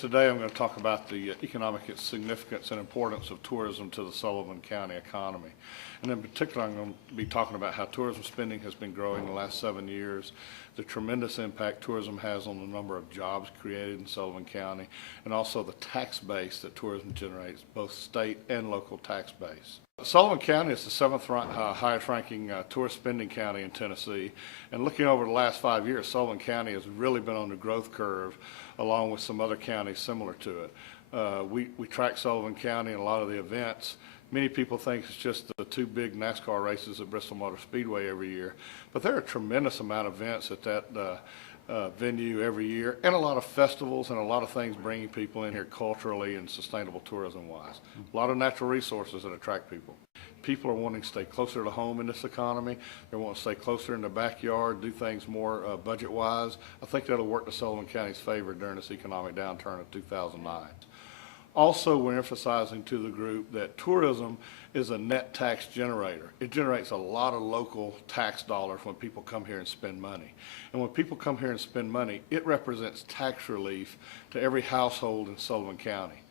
today I'm going to talk about the economic significance and importance of tourism to the Sullivan County economy. And in particular, I'm going to be talking about how tourism spending has been growing the last 7 years, the tremendous impact tourism has on the number of jobs created in Sullivan County, and also the tax base that tourism generates, both state and local tax base. Sullivan County is the seventh highest ranking tourist spending county in Tennessee, and looking over the last 5 years, Sullivan County has really been on the growth curve along with some other counties similar to it. We track Sullivan County in a lot of the events. Many people think it's just the two big NASCAR races at Bristol Motor Speedway every year, but there are a tremendous amount of events at that venue every year, and a lot of festivals and a lot of things bringing people in here culturally and sustainable tourism-wise. A lot of natural resources that attract people. People are wanting to stay closer to home in this economy. They want to stay closer in their backyard, do things more budget-wise. I think that'll work to Sullivan County's favor during this economic downturn of 2009. Also, we're emphasizing to the group that tourism is a net tax generator. It generates a lot of local tax dollars when people come here and spend money. And when people come here and spend money, it represents tax relief to every household in Sullivan County.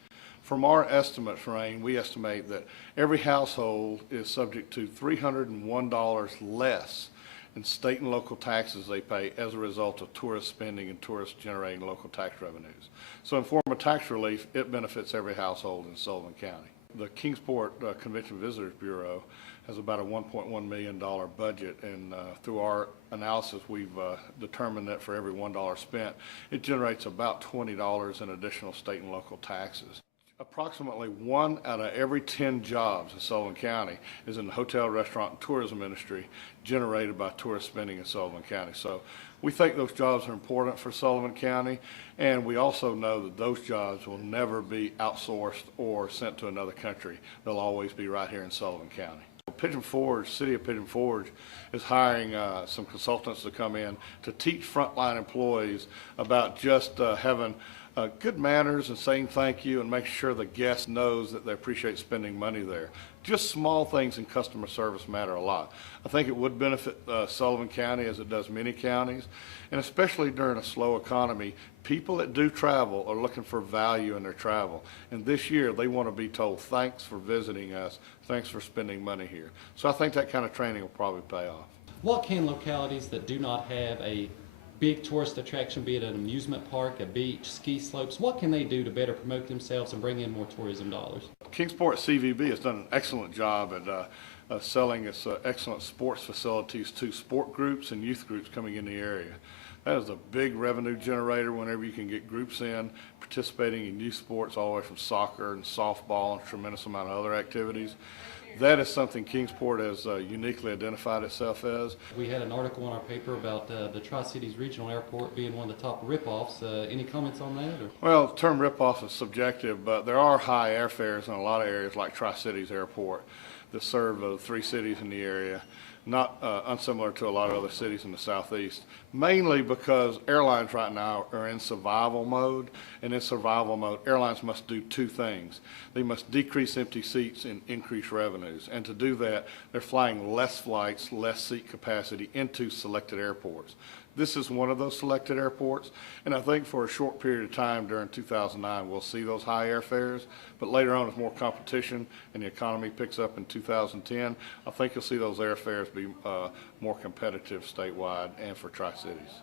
From our estimates, Rain, we estimate that every household is subject to $301 less in state and local taxes they pay as a result of tourist spending and tourists generating local tax revenues. So in form of tax relief, it benefits every household in Sullivan County. The Kingsport Convention Visitors Bureau has about a $1.1 million budget, and through our analysis, we've determined that for every $1 spent, it generates about $20 in additional state and local taxes. Approximately 1 out of every 10 jobs in Sullivan County is in the hotel, restaurant, and tourism industry generated by tourist spending in Sullivan County. So we think those jobs are important for Sullivan County, and we also know that those jobs will never be outsourced or sent to another country. They'll always be right here in Sullivan County. Pigeon Forge, City of Pigeon Forge is hiring some consultants to come in to teach frontline employees about just having good manners and saying thank you and making sure the guest knows that they appreciate spending money there. Just small things in customer service matter a lot. I think it would benefit Sullivan County as it does many counties, and especially during a slow economy, people that do travel are looking for value in their travel. And this year they want to be told, thanks for visiting us, thanks for spending money here. So I think that kind of training will probably pay off. What can localities that do not have a big tourist attraction, be it an amusement park, a beach, ski slopes, what can they do to better promote themselves and bring in more tourism dollars? Kingsport CVB has done an excellent job at selling its excellent sports facilities to sport groups and youth groups coming in the area. That is a big revenue generator whenever you can get groups in participating in youth sports all the way from soccer and softball and a tremendous amount of other activities. That is something Kingsport has uniquely identified itself as. We had an article in our paper about the Tri-Cities Regional Airport being one of the top rip-offs. Any comments on that? Or? Well, the term rip-off is subjective, but there are high airfares in a lot of areas like Tri-Cities Airport that serve the 3 cities in the area, not unsimilar to a lot of other cities in the southeast, mainly because airlines right now are in survival mode, and in survival mode, airlines must do 2 things. They must decrease empty seats and increase revenues, and to do that, they're flying less flights, less seat capacity into selected airports. This is one of those selected airports, and I think for a short period of time during 2009 we'll see those high airfares, but later on as more competition and the economy picks up in 2010, I think you'll see those airfares be more competitive statewide and for Tri-Cities.